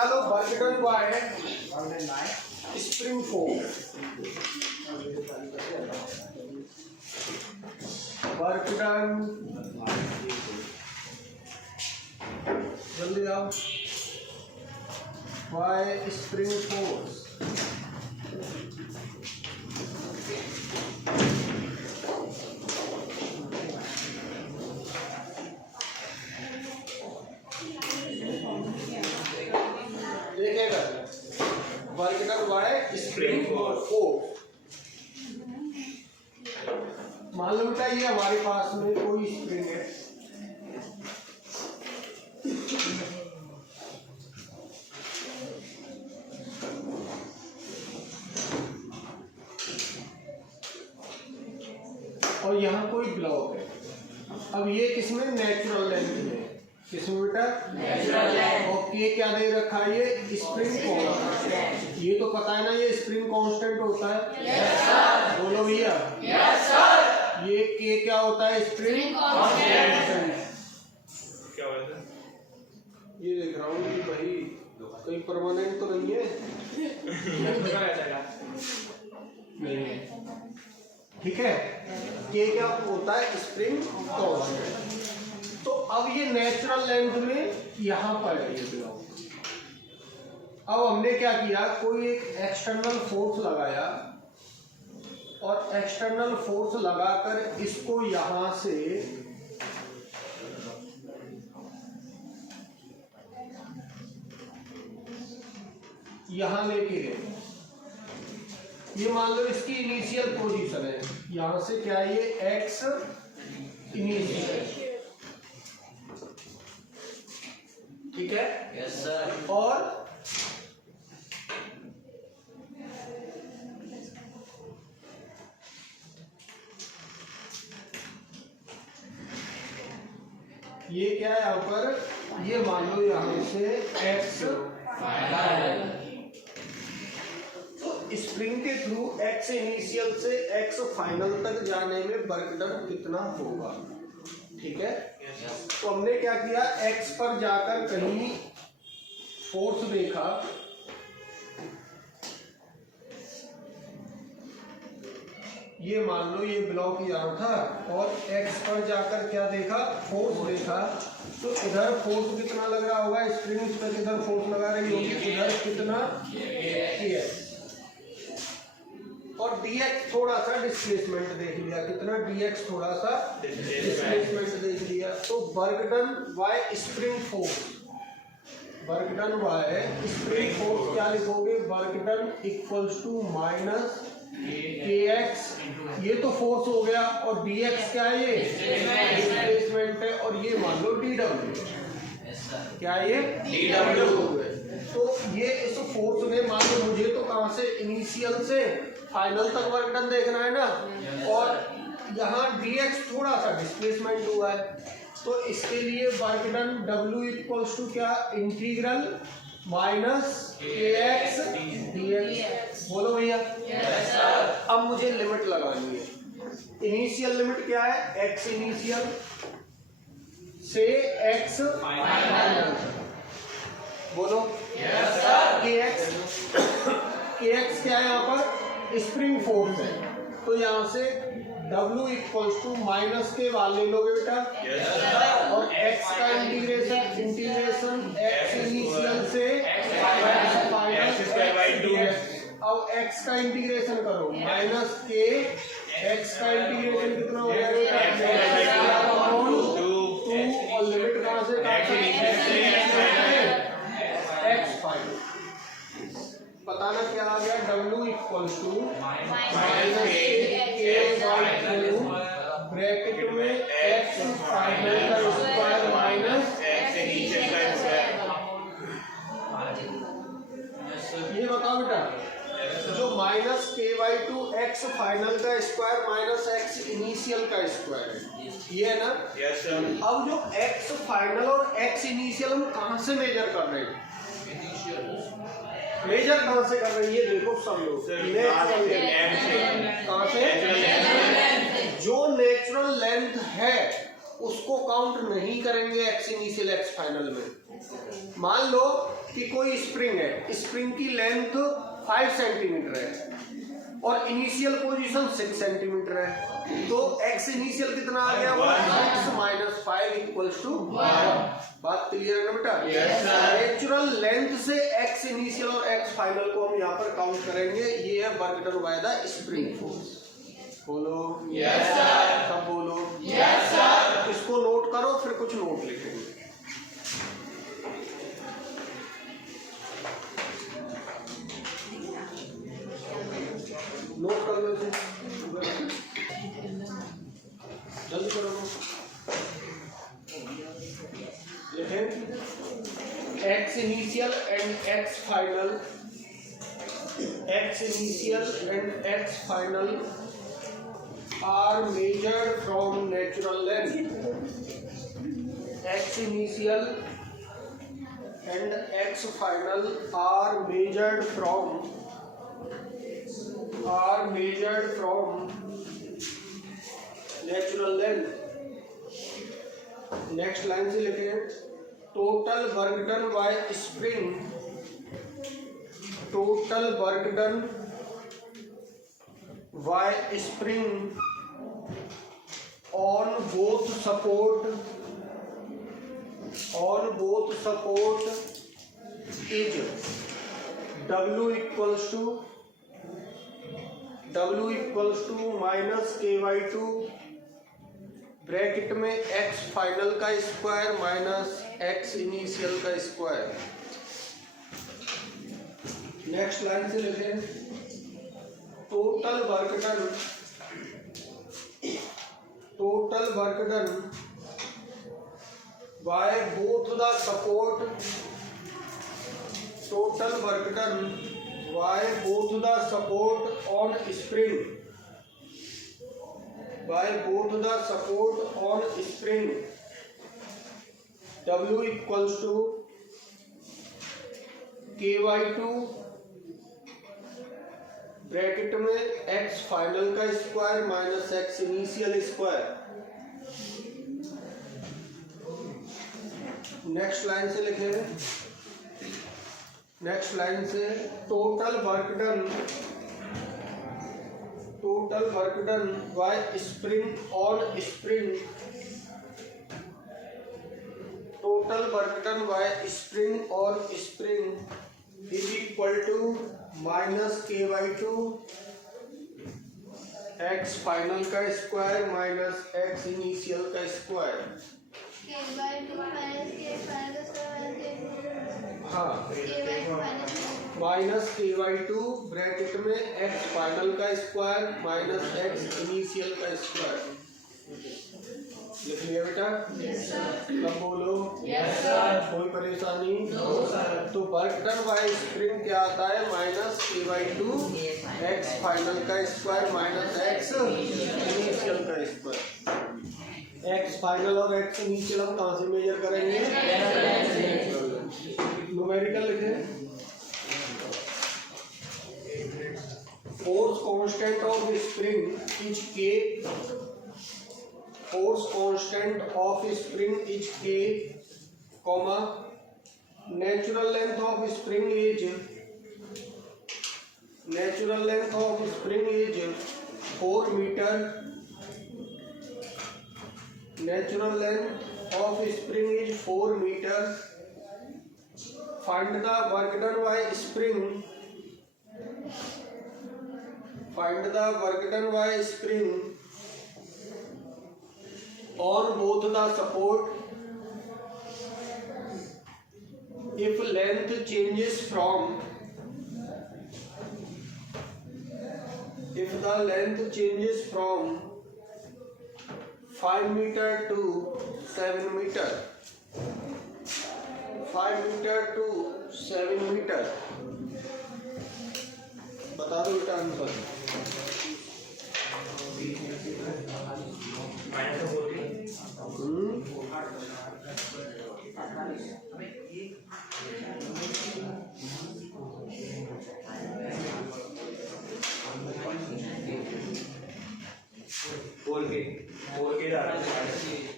निकालो work done by spring force. Work done, जल्दी आओ, बाय स्प्रिंग फोर्स। देखेगा work done by spring force. मान लो बेटा ये हमारे पास में कोई स्प्रिंग है, और यहाँ कोई ब्लॉक है। अब ये किसमें नेचुरल लेंथ है, किसमें बेटा नेचुरल लेंथ। और के क्या दे रखा है, ये स्प्रिंग कांस्टेंट। ये तो पता है ना ये स्प्रिंग कांस्टेंट होता है। Yes sir. बोलो भैया। Yes sir. ये के क्या होता है, स्प्रिंग कांस्टेंट। क्या होता है? ये देख रहा हूँ कि भाई कहीं परमानेंट तो नहीं है। नहीं है, ठीक है। के क्या होता है, स्प्रिंग कांस्टेंट। तो अब ये नेचुरल लेंथ में यहाँ पर है ये ब्लॉक। अब हमने क्या किया, कोई एक एक्सटर्नल फोर्स लगाया और एक्सटर्नल फोर्स लगाकर इसको यहां से यहां लेके गए। ये मान लो इसकी इनिशियल पोजीशन है, यहां से क्या है, ये एक्स इनिशियल, ठीक है। Yes sir. और ये क्या है यहाँ पर, ये मान लो यहाँ से एक्स फाइनल। तो स्प्रिंग के थ्रू एक्स इनिशियल से एक्स फाइनल तक जाने में वर्क डन कितना होगा, ठीक है। तो हमने क्या किया, एक्स पर जाकर कहीं फोर्स देखा, ये मान लो ये ब्लॉक यहाँ था, और एक्स पर जाकर क्या देखा, फोर्स देखा। तो इधर फोर्स कितना लग रहा होगा, स्प्रिंग पर किधर फोर्स लगा रही होगी, इधर कितना के, और dx थोड़ा सा डिस्प्लेसमेंट देख लिया, कितना dx थोड़ा सा डिस्प्लेसमेंट देख लिया। तो work done by spring force, work done by spring force क्या लिखोगे, work done equals to minus kx, ये तो फोर्स हो गया, और dx क्या है, ये डिस्प्लेसमेंट है, और ये मान लो dw, क्या ये dw हो गए। तो ये इस फोर्स ने, मान लो मुझे तो कहां से, इनिशियल से फाइनल तक वर्क डन देखना है ना, और यहाँ dx थोड़ा सा डिस्प्लेसमेंट हुआ है, तो इसके लिए work done w equals to क्या, इंटीग्रल माइनस kx dx। बोलो भैया। Yes sir. अब मुझे लिमिट लगानी है। इनिशियल लिमिट क्या है, x इनिशियल से x फाइनल। बोलो। Yes sir. kx क्या है, यहाँ पर स्प्रिंग फोर्स है, तो यहाँ से w इक्वल्स टू माइनस के वाले लोगे बेटा। Yes sir. और x का इंटीग्रेशन, x इनिशियल से अब x का इंटीग्रेशन करो, माइनस के, x का इंटीग्रेशन कितना हो जाएगा, 2, और लिमिट कहाँ से, x फाइनल। बताना क्या आ गया, w इक्वल्स टू माइनस के ब्रैकेट में x फाइनल का स्क्वायर माइनस x इनिशियल का स्क्वायर। ये बताओ बेटा, जो माइनस k/2 x फाइनल का स्क्वायर माइनस x इनिशियल का स्क्वायर है, ये है ना। Yes sir. अब जो x फाइनल और x इनिशियल हम कहाँ से मेजर कर रहे हैं, मेजर कहाँ से कर रहे हैं, ये देखो सब लोग, कहाँ से, जो नेचुरल लेंथ है उसको काउंट नहीं करेंगे एक्स इनिशियल एक्स फाइनल में। मान लो कि कोई स्प्रिंग है, स्प्रिंग की लेंथ 5 सेंटीमीटर है और इनिशियल पोजीशन 6 सेंटीमीटर है, तो एक्स इनिशियल कितना आ गया? 6 माइनस 5 इक्वल्स टू 1। बात क्लियर है ना बेटा? नेचुरल लेंथ से एक्स इनिशियल और एक्स फाइनल को हम यहाँ पर काउंट करेंगे। ये है work done by the spring force. बोलो यस सर। सब बोलो यस सर। इसको नोट करो, फिर कुछ नोट लिखेंगे। नोट कर लो इसे, जल्दी करो। लिखें x initial and x final, x initial and x final are measured from natural length. X initial and X final are measured from natural length. Next line से लिखें total work done by spring, total work done by spring on both support is W equals to minus K/2 bracket में x final का square minus x initial का square. Next line से लिखें total work done by both the support, total work done by both the support on spring, W equals to K/2 bracket में x final का square minus x initial square. Next line से लिखेंगे, next line से total work done by spring on spring, total work done by spring और spring is equal to minus K/2 x final का square minus x initial का square. हाँ, minus K/2 bracket में x final का square minus x initial का square. लिख लिया बेटा? Yes sir. अब बोलो यस सर। कोई परेशानी? No sir. तो वर्क डन बाय स्प्रिंग क्या आता है? माइनस K/2 x फाइनल का स्क्वायर माइनस x इनिशियल का स्क्वायर। x फाइनल और x इनिशियल हम कहाँ से मेजर करेंगे? न्यूमेरिकल लिखें force constant of spring is K, force constant of spring is K, comma natural length of spring is 4 meter, natural length of spring is 4 meter. Find the work done by spring, on both the support if length changes from 5 meter to 7 meter, 5 meter to 7 meter। बता दो बेटा answer. 4K जा रहा है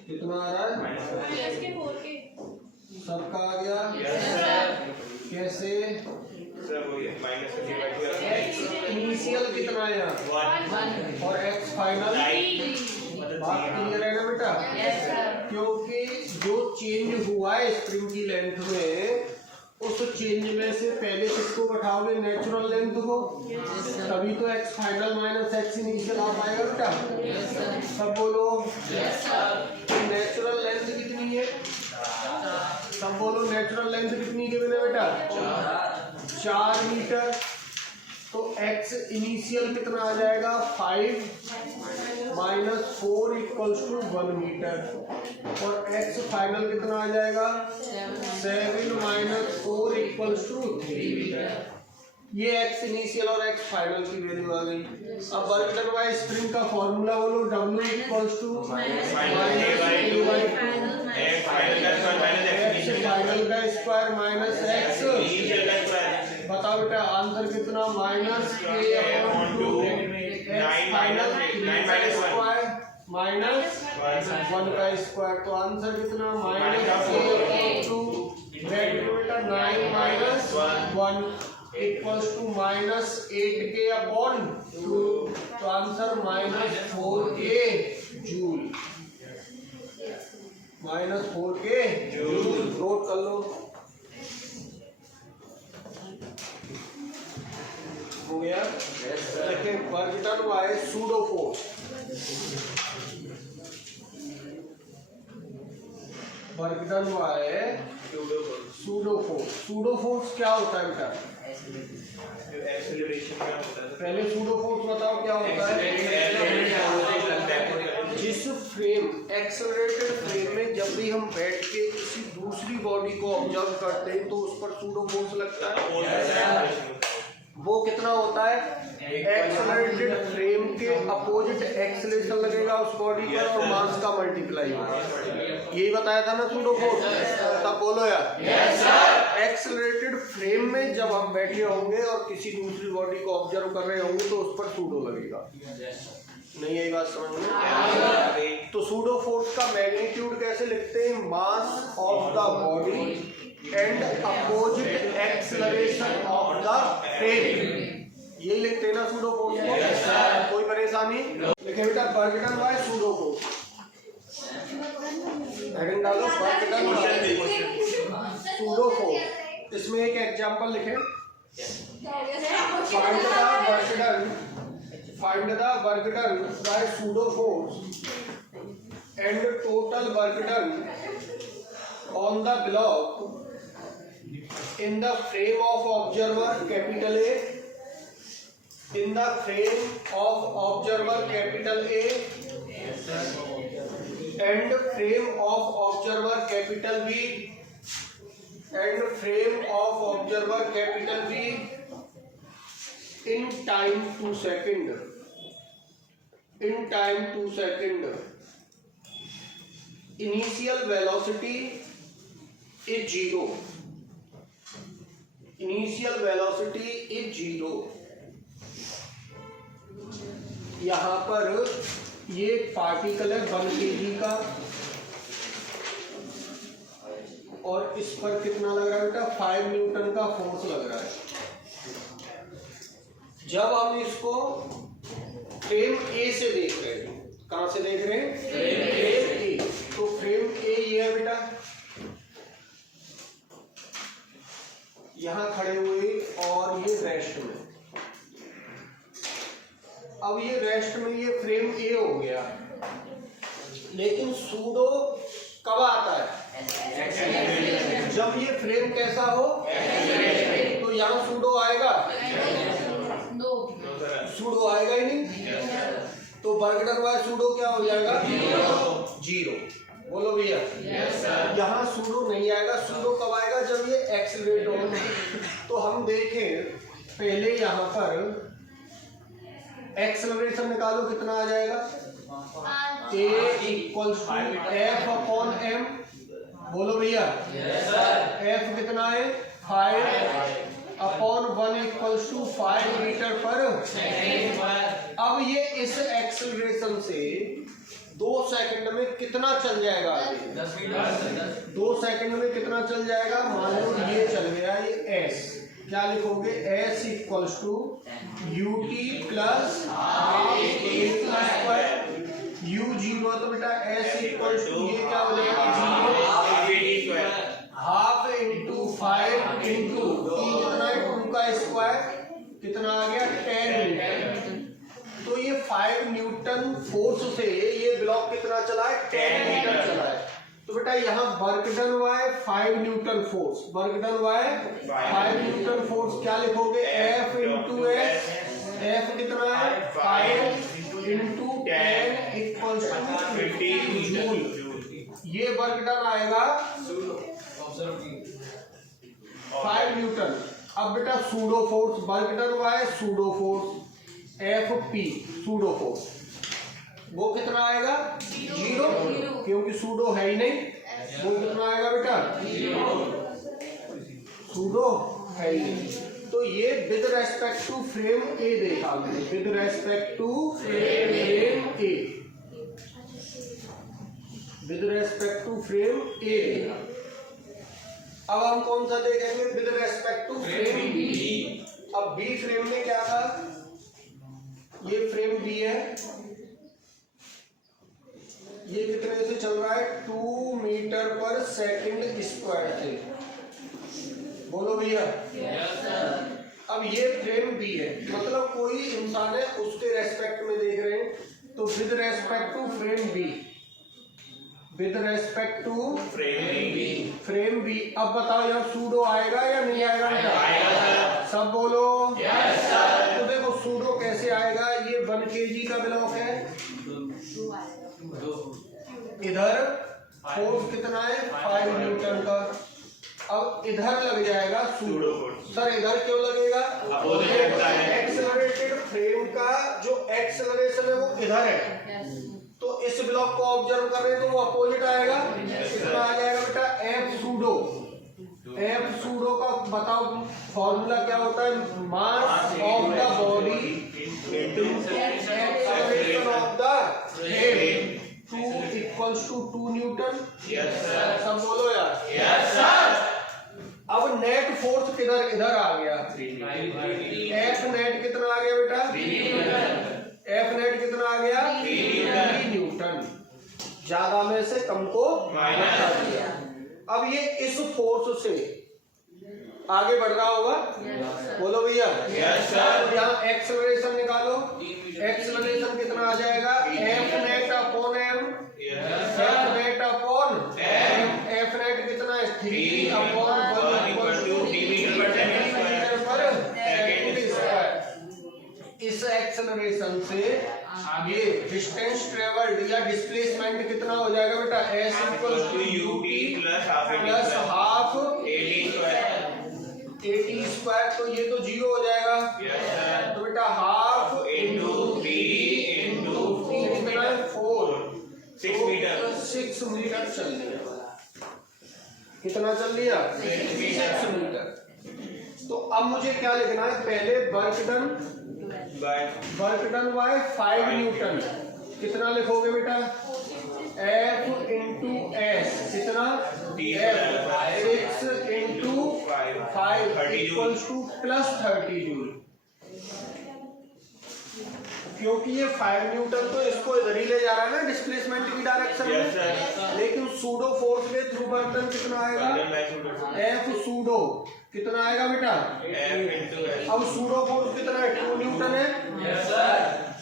कितना आ रहा है? Minus के 4K सबका आ गया? यस सर कैसे? सर वो ये माइनस से डिवाइड किया x इनिशियल कितना है यहाँ? 1 और x फाइनल? बात क्लियर है ना बेटा? यस सर क्योंकि जो चेंज हुआ है स्प्रिंग की लेंथ में, उस चेंज में से पहले किसको बैठाओगे? नेचुरल लेंथ को। तभी तो x final minus x initial आ पाएगा बेटा। सब बोलो। तो नेचुरल लेंथ कितनी है? सब बोलो, नेचुरल लेंथ कितनी गिवन है बेटा? 4 मीटर। तो x इनिशियल कितना आ जाएगा? 5 माइनस 4 इक्वल्स टू 1 मीटर। और x फाइनल कितना आ जाएगा? 7 माइनस 4 इक्वल्स टू 3 मीटर। ये x इनिशियल और x फाइनल की वैल्यू आ गई। अब वर्क डन बाय स्प्रिंग का फॉर्मूला बोलो। W equals to minus x final का स्क्वायर माइनस x। इनिशियल का स्क्वायर बताओ बेटा आंसर कितना? Minus k upon 2 x final square minus 1 का स्क्वायर। तो आंसर कितना? माइनस k अपॉन 2 बेटा 9 minus 1 equals to minus 8k upon 2। तो answer minus 4k joule. Minus 4k joule. Note कर लो। हो गया? देखिए work done by pseudo force. Work done by pseudo force. Pseudo force क्या होता है बेटा? एक्सेलरेशन क्या होता है? पहले सूडो फोर्स बताओ क्या होता है? जिस फ्रेम एक्सेलरेटेड फ्रेम में जब भी हम बैठ के किसी दूसरी बॉडी को ऑब्जर्व करते हैं तो उस पर सूडो फोर्स लगता है। वो कितना होता है? एक्सेलरेटेड फ्रेम के अपोजिट एक्सेलरेशन लगेगा उस बॉडी पर और मास का मल्टीप्लाई होगा। यही बताया था ना सूडो फोर्स। तब बोलो यार। एक्सेलरेटेड फ्रेम में जब हम बैठे होंगे और किसी दूसरी बॉडी को ऑब्जर्व कर रहे होंगे तो उस पर सूडो लगेगा। नहीं यही बात समझ में? तो सूडो फोर्स का मैग्नीट्यूड कैसे लिखते हैं? मास of the body and opposite acceleration of the frame. यही लिखते हैं ना सूडो फोर्स को? कोई परेशानी? लिखे बेटा work done by pseudo force. Heading डालो work done by pseudo force. इसमें एक एग्जांपल लिखे। Find the work done by pseudo force and total work done on the block in the frame of observer capital A, in the frame of observer capital A and frame of observer capital B and frame of observer capital B in time 2 second. In time 2 second. Initial velocity is 0. Initial velocity is 0। यहाँ पर ये particle है 1 kg का और इस पर कितना लग रहा है बेटा? 5 न्यूटन का फोर्स लग रहा है। जब हम इसको फ्रेम ए से देख रहे हैं, कहां से देख रहे हैं? फ्रेम ए। तो फ्रेम ए ये है बेटा, यहां खड़े हुए और ये रेस्ट में। अब ये रेस्ट में ये फ्रेम ए हो गया, लेकिन सूडो कब आता है? जब ये फ्रेम कैसा हो? तो यहाँ सूडो आएगा? सूडो आएगा ही नहीं। तो वर्क डन बाय सूडो क्या हो जाएगा? 0। बोलो भैया। यहाँ सूडो नहीं आएगा। सूडो कब आएगा? जब ये एक्सेलरेट हो। तो हम देखें पहले यहाँ पर एक्सेलरेशन निकालो, कितना आ जाएगा? A equals to F upon M। बोलो भैया। F कितना है? 5 अपॉन 1 इक्वल्स टू 5 मीटर पर। अब ये इस एक्सेलरेशन से में कितना चल जाएगा आगे? 10 मीटर। 2 सेकंड में कितना चल जाएगा? मान लो ये चल गया, ये एस, क्या लिखोगे? S equals to u t plus half a plus square, u zero तो बेटा एस इक्वल्स टू ये क्या हो जाएगा? जीरो हाफ इंटू 5 इंटू कितना है? 2 का स्क्वायर, कितना आ गया? 10 न्यूटन। तो ये 5 न्यूटन फोर्स से ये ब्लॉक कितना चला है? 10 मीटर चला है। तो बेटा यहाँ work done by 5 newton force, work done by 5 newton force, क्या लिखोगे? एफ इंटू एस, एफ कितना है? 5 इंटू 10 इक्वल्स टू 50 जूल। ये वर्क डन आएगा 5 न्यूटन। अब बेटा pseudo force, work done by pseudo force F P, pseudo force वो कितना आएगा? 0, क्योंकि सूडो है ही नहीं। वो कितना आएगा बेटा? 0, सूडो है ही नहीं। तो ये with respect to frame A देखा हमने, with respect to frame A, with respect to frame A देखा। अब हम कौन सा देखेंगे? With respect to frame B. अब बी फ्रेम में क्या था? ये फ्रेम बी है, ये कितने से चल रहा है? 2 मीटर पर सेकंड स्क्वायर से। बोलो भैया। अब ये फ्रेम बी है, मतलब कोई इंसान है, उसके रेस्पेक्ट में देख रहे हैं, तो with respect to frame B, with respect to frame B. अब बताओ यहाँ सूडो आएगा या नहीं आएगा? आएगा। सब बोलो। तो देखो सूडो कैसे आएगा? ये 1 kg का ब्लॉक है, इधर फोर्स कितना है? 5 न्यूटन का। अब इधर लग जाएगा सूडो। सर इधर क्यों लगेगा? एक्सेलरेटेड फ्रेम का जो एक्सेलरेशन है वो इधर है, तो इस ब्लॉक को ऑब्जर्व कर रहे हैं तो वो अपोजिट आएगा। कितना आ जाएगा बेटा? F pseudo. एफ सूडो का बताओ फॉर्मूला क्या होता है? Mass of the body into acceleration of the frame, 2 equals to 2 newton. सब बोलो यार। अब नेट फोर्स किधर? इधर आ गया। एफ नेट कितना आ गया बेटा? 3 एफ नेट कितना आ गया? 3 न्यूटन। ज्यादा में से कम को घटा दिया। अब ये इस फोर्स से आगे बढ़ रहा होगा। बोलो भैया। तो यहाँ एक्सेलरेशन निकालो। एक्सेलरेशन कितना आ जाएगा? F net upon M, F net upon F net कितना है? 3 अपॉन 1 इक्वल टू 3 मीटर पर सेकंड स्क्वायर। इस एक्सेलरेशन से ये डिस्टेंस ट्रेवल्ड या डिस्प्लेसमेंट कितना हो जाएगा बेटा? S equal to u t plus half a t square, तो ये तो 0 हो जाएगा। तो बेटा हाफ इंटू 3 इंटू 4, 6 मीटर चल लिया। कितना चल लिया? 6 मीटर। तो अब मुझे क्या लिखना है? पहले वर्क डन बाय 5 न्यूटन। कितना लिखोगे बेटा? एफ इंटू एस, कितना? 6 into 5 equals two plus 30 joule. क्योंकि ये 5 न्यूटन तो इसको इधर ही ले जा रहा है ना डिस्प्लेसमेंट की डायरेक्शन में, लेकिन सूडो फोर्स के थ्रू वर्क डन कितना आएगा? एफ सूडो कितना आएगा बेटा? अब सूडो फोर्स कितना है? 2 न्यूटन है।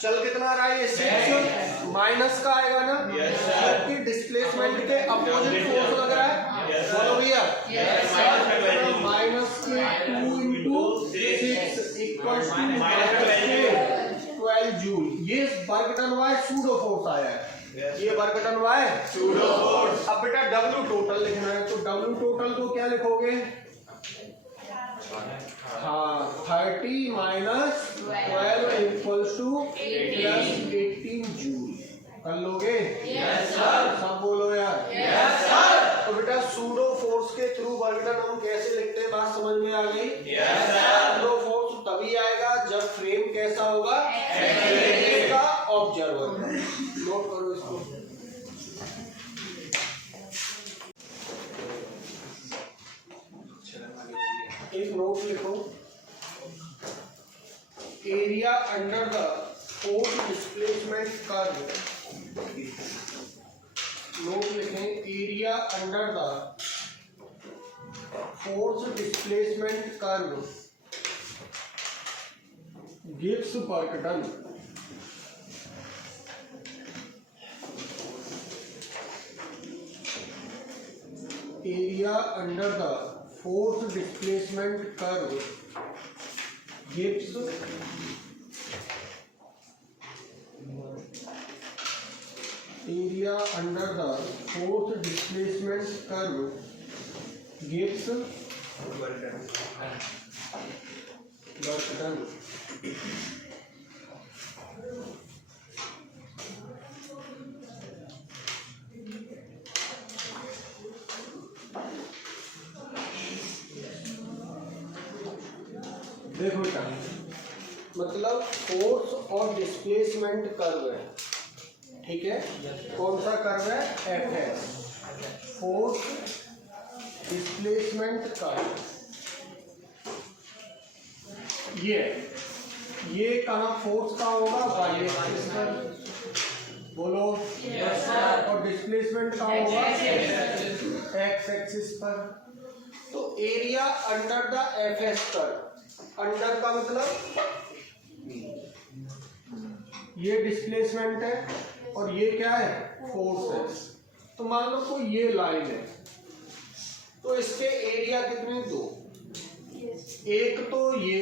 चल कितना रहा है? 6 माइनस का आएगा ना, क्योंकि डिस्प्लेसमेंट के अपोजिट फोर्स लग रहा है। बोलो भैया। Minus k 2 into 6 equal to 12 joule. ये work done by pseudo force आया है। ये work done by pseudo force. अब बेटा डब्ल्यू टोटल लिखना है, तो डब्ल्यू टोटल को क्या लिखोगे? हाँ 30 minus 12 equals two plus 18 joule. कर लोगे? सब बोलो यार। तो बेटा सूडो फोर्स के थ्रू वर्क डन हम कैसे लिखते हैं? बात समझ में आ गई? सूडो फोर्स तभी आएगा जब फ्रेम कैसा होगा? ऑब्जर्वर। नोट करो इसको। Under the force displacement curve, note लिखें, area under the force displacement curve gives work done. Area under the force displacement curve gives area under the force displacement curve gives work done. देखो बेटा, मतलब force और displacement curve है, ठीक है। कौन सा कर्व है? एफ है, फोर्स डिस्प्लेसमेंट कर्व। ये कहाँ फोर्स का होगा? वाई एक्सिस पर, बोलो। Yes sir. और डिस्प्लेसमेंट कहाँ होगा? एक्स एक्सिस पर। तो area under the F S curve, under का मतलब ये डिस्प्लेसमेंट है और ये क्या है? फोर्स है। तो मान लो कोई ये लाइन है, तो इसके एरिया कितने? दो। एक तो ये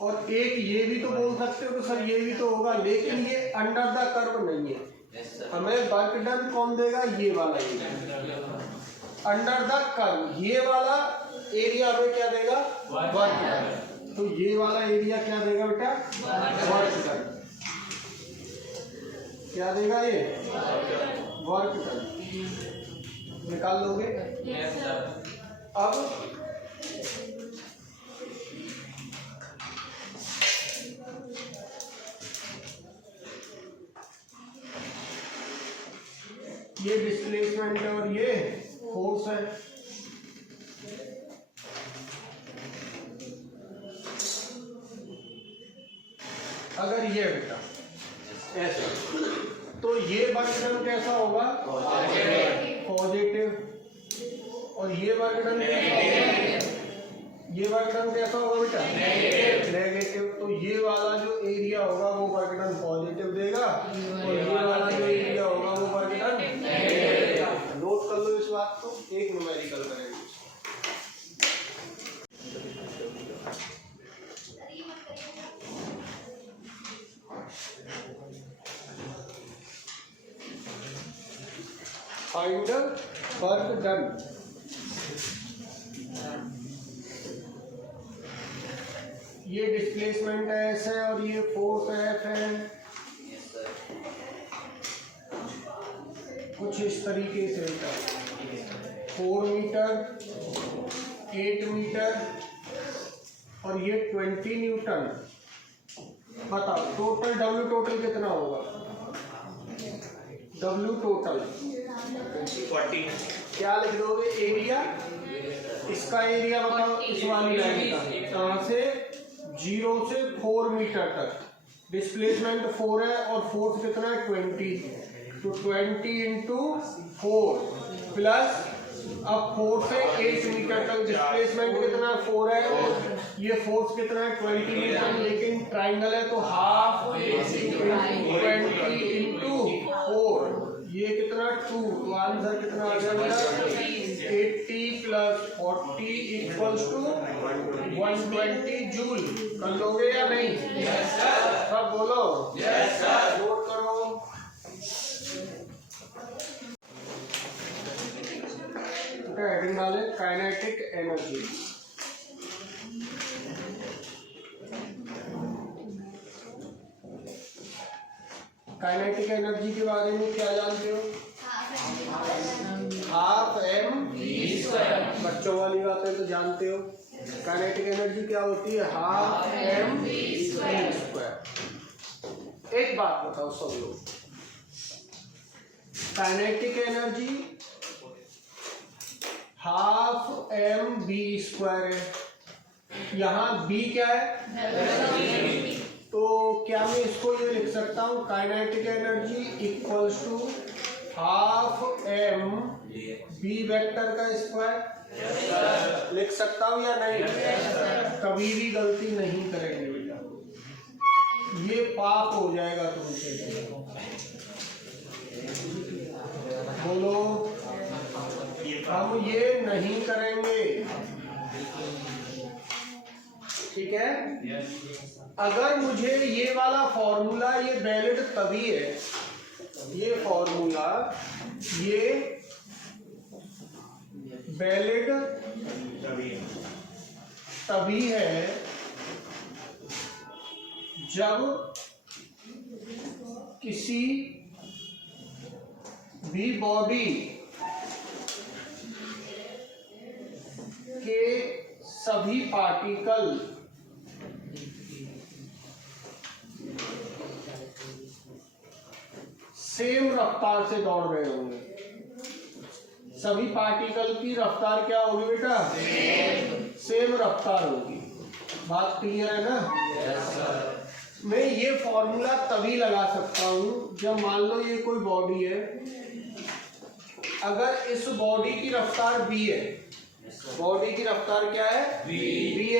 और एक ये भी तो बोल सकते हो कि सर ये भी तो होगा, लेकिन ये अंडर द कर्व नहीं है। हमें वर्क डन कौन देगा? ये वाला एरिया अंडर द कर्व, ये वाला एरिया में क्या देगा? Work done. तो ये वाला एरिया क्या देगा बेटा? Work done. क्या देगा ये? Work done. निकाल लोगे? अब ये डिस्प्लेसमेंट है और ये फोर्स है। अगर ये बेटा ऐसा, तो ये वर्क डन कैसा होगा? पॉजिटिव। और ये वर्क डन कैसा होगा? ये वर्क डन कैसा होगा बेटा? नेगेटिव। तो ये वाला जो एरिया होगा वो वर्क डन पॉजिटिव देगा और ये वाला जो एरिया होगा वो वर्क डन नेगेटिव। नोट कर लो इस बात को, एक न्यूमेरिकल करेंगे। Find work done. ये डिस्प्लेसमेंट है एस है और ये फोर्स एफ है। कुछ इस तरीके से बेटा, 4 मीटर, 8 मीटर और ये 20 न्यूटन। बताओ टोटल डब्ल्यू टोटल कितना होगा? W total 40। क्या लिख दोगे? एरिया, इसका एरिया बताओ इस वाली लाइन का, कहाँ से? 0 से 4 मीटर तक। डिस्प्लेसमेंट 4 है और फोर्स कितना है? 20। तो 20 इंटू 4 प्लस, अब 4 से 8 मीटर तक डिस्प्लेसमेंट कितना? 4 है और ये फोर्स कितना है? 20 मीटर। लेकिन ट्राइंगल है तो हाफ 20 इंटू 4, ये कितना? 2। तो आंसर कितना आ जाएगा? 80 प्लस 40 इक्वल्स टू 120 जूल। कर लोगे या नहीं? Yes sir. सब बोलो यस सर। नोट करो। हेडिंग डाले काइनेटिक एनर्जी। काइनेटिक एनर्जी के बारे में क्या जानते हो? Half M V square. बच्चों वाली बातें तो जानते हो। काइनेटिक एनर्जी क्या होती है? Half M V square. एक बात बताओ सब लोग, kinetic energy half M V square है, यहाँ b क्या है? तो क्या मैं इसको ये लिख सकता हूँ, kinetic energy equals to half m b vector का स्क्वायर। लिख सकता हूँ या नहीं? कभी भी गलती नहीं करेंगे बेटा, ये पाप हो जाएगा तुमसे। बोलो, हम ये नहीं करेंगे, ठीक है? अगर मुझे ये वाला फॉर्मूला, ये वैलिड तभी है, ये फॉर्मूला ये वैलिड तभी है जब किसी भी बॉडी के सभी पार्टिकल सेम रफ्तार से दौड़ रहे होंगे। सभी पार्टिकल की रफ्तार क्या होगी बेटा? सेम रफ्तार होगी। बात क्लियर है ना? मैं ये फॉर्मूला तभी लगा सकता हूं जब मान लो ये कोई बॉडी है, अगर इस बॉडी की रफ्तार v है, बॉडी की रफ्तार क्या है? v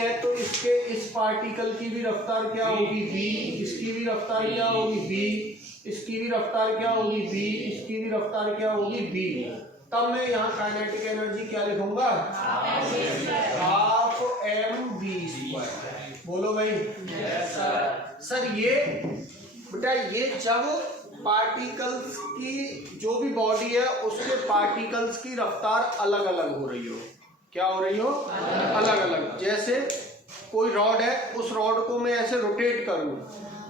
है, तो इसके इस पार्टिकल की भी रफ्तार क्या होगी? v। इसकी भी रफ्तार क्या होगी? v। इसकी भी रफ्तार क्या होगी? v। इसकी भी रफ्तार क्या होगी? v। तब मैं यहाँ काइनेटिक एनर्जी क्या लिखूंगा? Half m v square. बोलो भाई। सर ये बेटा, ये जब पार्टिकल्स की जो भी बॉडी है उसके पार्टिकल्स की रफ्तार अलग अलग हो रही हो। क्या हो रही हो? अलग अलग। जैसे कोई रॉड है, उस रॉड को मैं ऐसे रोटेट करूं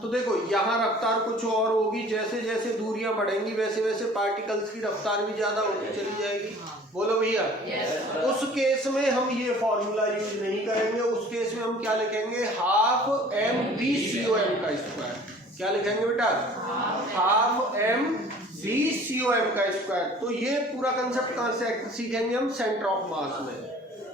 तो देखो यहाँ रफ्तार कुछ और होगी, जैसे जैसे दूरियां बढ़ेंगी वैसे वैसे पार्टिकल्स की रफ्तार भी ज्यादा होती चली जाएगी। बोलो भैया। उस केस में हम ये फॉर्मूला यूज नहीं करेंगे, उस केस में हम क्या लिखेंगे? हाफ m b com का स्क्वायर। क्या लिखेंगे बेटा? हाफ m b com का स्क्वायर। तो ये पूरा कंसेप्ट कहाँ से सीखेंगे हम? सेंटर ऑफ मास में।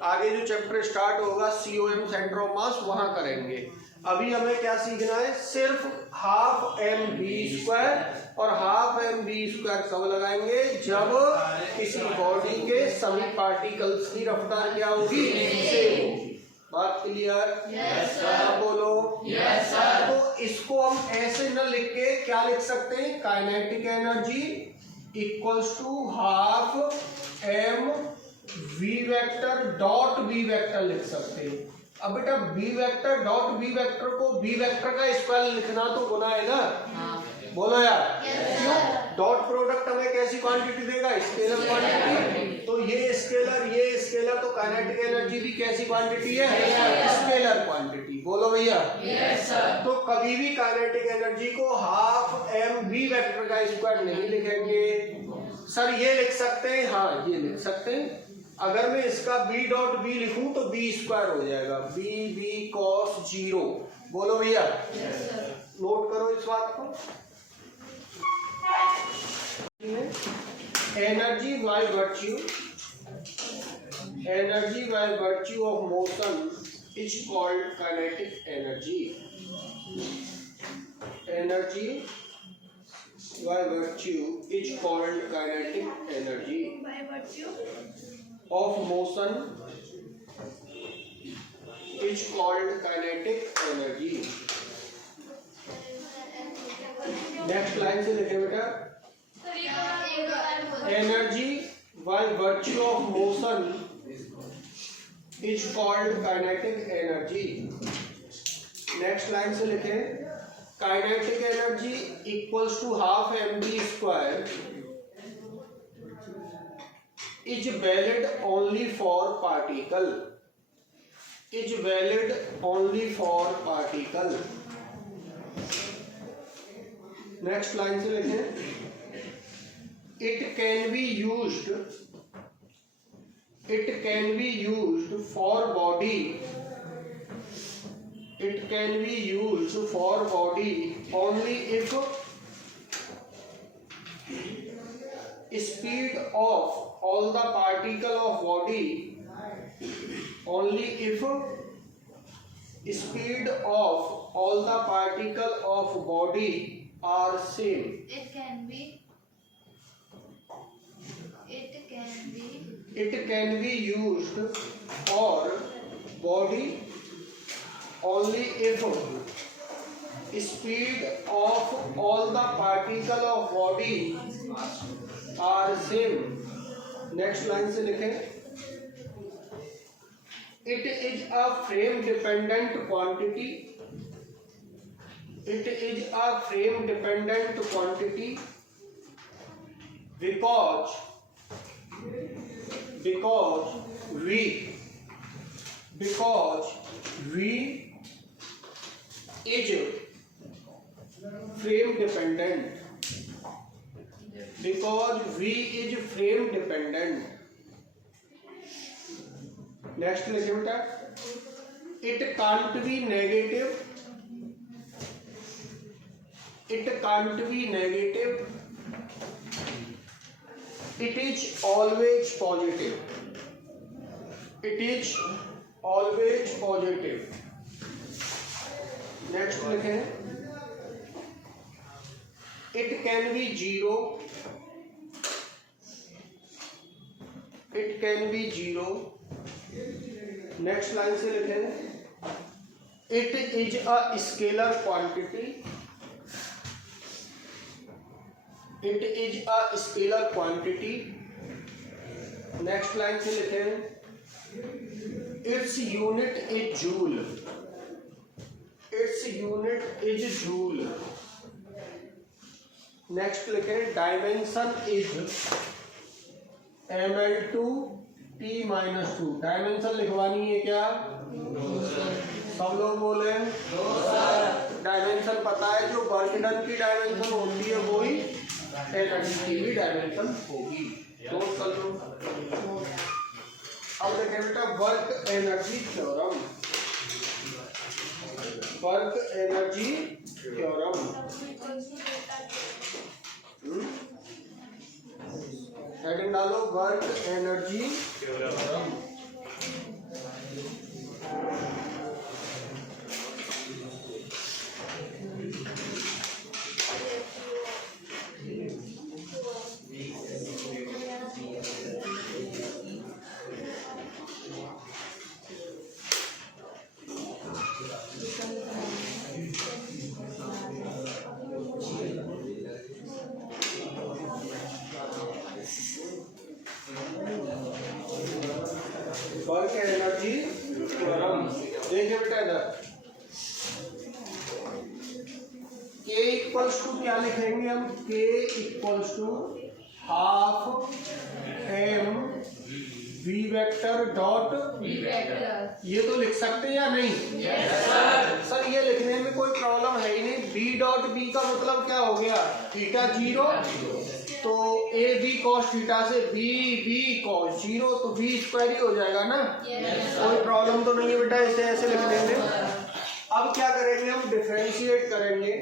आगे जो चैप्टर स्टार्ट होगा COM सेंटर ऑफ मास, वहां करेंगे। अभी हमें क्या सीखना है? सिर्फ हाफ m b स्क्वायर। और हाफ m b स्क्वायर कब लगाएंगे? जब किसी बॉडी के सभी पार्टिकल्स की रफ्तार क्या होगी? सेम होगी। बात क्लियर? Yes sir. बोलो। Yes sir. तो इसको हम ऐसे न लिख के क्या लिख सकते हैं? Kinetic energy equals to half m v vector dot b vector लिख सकते हैं। अब बेटा b vector dot b vector को b वेक्टर का स्क्वायर लिखना तो गुना है ना? बोलो यार। क्यों? डॉट प्रोडक्ट हमें कैसी क्वांटिटी देगा? Scalar quantity. तो ये स्केलर, तो काइनेटिक एनर्जी भी कैसी क्वांटिटी है? Scalar quantity. बोलो भैया। तो कभी भी काइनेटिक एनर्जी को हाफ m v वेक्टर का स्क्वायर नहीं लिखेंगे। सर ये लिख सकते हैं? हाँ ये लिख सकते हैं। अगर मैं इसका b डॉट b लिखूं तो b स्क्वायर हो जाएगा, b cos 0। बोलो भैया। नोट करो इस बात को। Energy by virtue of motion is called kinetic energy. Energy by virtue is called kinetic energy of motion is called kinetic energy। Next line से लिखे बेटा। Energy by virtue of motion is called kinetic energy. Next line से लिखे, kinetic energy equals to half m b square is valid only for particle। is valid only for particle। Next line से लिखें, it can be used for body only if speed of all the particle of body, only if speed of all the particle of body are same. It can be It can be used for body only if speed of all the particle of body are same. Next line से लिखें, it is a frame dependent quantity. It is a frame dependent quantity because V is frame dependent. Because V is frame dependent. Next लिखिए बेटा, it can't be negative. It can't be negative. It is always positive. It is always positive. Next लिखें, it can be zero. It can be zero. Next line से लिखें, it is a scalar quantity. It is a scalar quantity. Next line से लिखें, its unit is joule. Its unit is joule. Next लिखें, dimension is ml2 t-2. Dimension लिखवानी है क्या? सब लोग बोले डायमेंशन पता है, जो वर्क डन की डायमेंशन होती है वही एनर्जी की भी डायमेंशन होगी। नोट कर लो। अब देखें बेटा, work energy theorem. Work energy theorem heading डालो, work energy theorem. Work energy theorem देखिए बेटा, इधर K इक्वल्स टू क्या लिखेंगे हम? K equals to half m v vector dot V vector. ये तो लिख सकते हैं या नहीं? सर ये लिखने में कोई प्रॉब्लम है ही नहीं। b डॉट b का मतलब क्या हो गया? थीटा 0, तो a b cos थीटा से b cos 0, तो b स्क्वायर ही हो जाएगा ना। कोई प्रॉब्लम तो नहीं है बेटा इसे ऐसे लिखने में। अब क्या करेंगे हम? डिफरेंशिएट करेंगे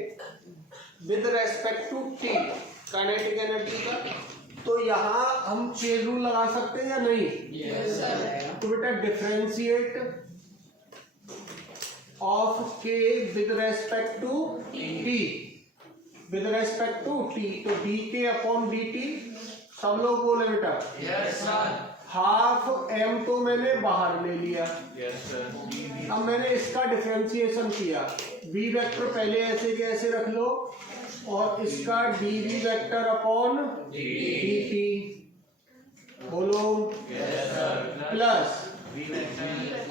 with respect to t kinetic energy का। तो यहाँ हम चेन रूल लगा सकते हैं या नहीं? तो बेटा differentiate of k with respect to t, with respect to t, तो dk अपॉन dt। सब लोग बोले बेटा हाफ m तो मैंने बाहर ले लिया। अब मैंने इसका डिफरेंशिएशन किया, v वेक्टर पहले ऐसे के ऐसे रख लो और इसका dv वेक्टर अपॉन dt बोलो प्लस,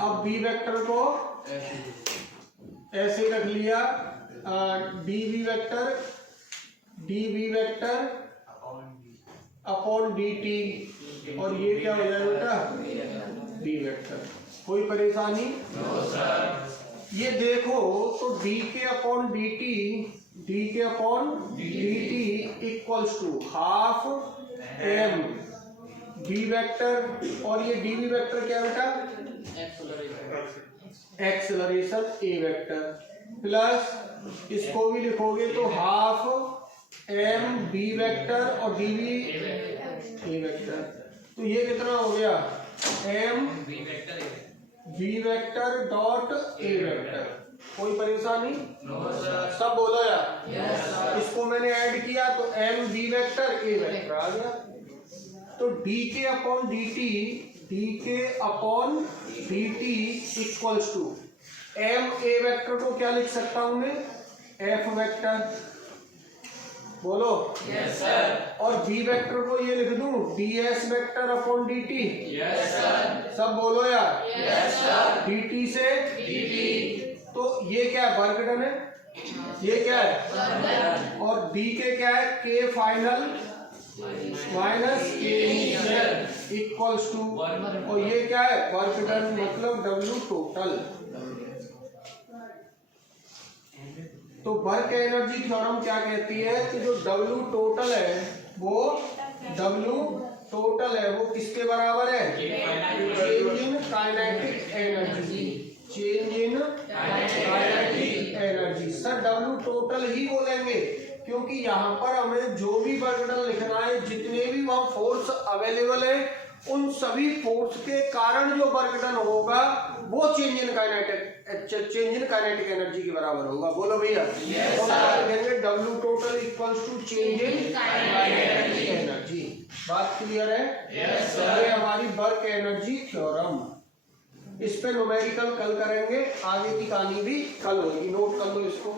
अब v वेक्टर को ऐसे रख लिया, dv वेक्टर अपॉन dt, और ये क्या हो जाएगा बेटा? d vector. कोई परेशानी? ये देखो तो dk upon dt equals to half m v vector, और ये dv वेक्टर क्या बेटा? एक्सेलरेशन a वेक्टर, प्लस इसको भी लिखोगे तो हाफ m v वेक्टर और dv a वेक्टर। तो ये कितना हो गया? m B vector dot A vector. कोई परेशानी? No sir. सब बोलो यार। Yes sir. इसको मैंने ऐड किया तो M B vector A vector आ गया। तो डी के upon D T equals to M A vector को क्या लिख सकता हूं मैं? F vector. बोलो। Yes sir. और बी वेक्टर को ये लिख दूं D S vector upon D T. Yes sir. सब बोलो यार। Yes sir. डी टी से dt। तो ये क्या है? वर्क डन है। ये क्या है? वर्क और डी के क्या है? के फाइनल माइनस के इनिशियल इक्वल्स टू, और ये क्या है? वर्क डन मतलब डब्ल्यू टोटल। तो वर्क एनर्जी थ्योरम क्या कहती है कि जो डब्ल्यू टोटल है वो किसके बराबर है? Change in kinetic energy. Change in kinetic energy. Sir W total ही बोलेंगे क्योंकि यहाँ पर हमें जो भी वर्क डन लिखना है, जितने भी वहां फोर्स अवेलेबल है, उन सभी फोर्स के कारण जो वर्क डन होगा वो चेंज इन काइनेटिक एनर्जी के बराबर होगा। बोलो भैया। लिखेंगे W total equals to change in kinetic energy. बात क्लियर है? Yes sir. ये हमारी वर्क एनर्जी थ्योरम। इस पे न्यूमेरिकल कल करेंगे, आगे की कहानी भी कल होगी। नोट कर लो इसको।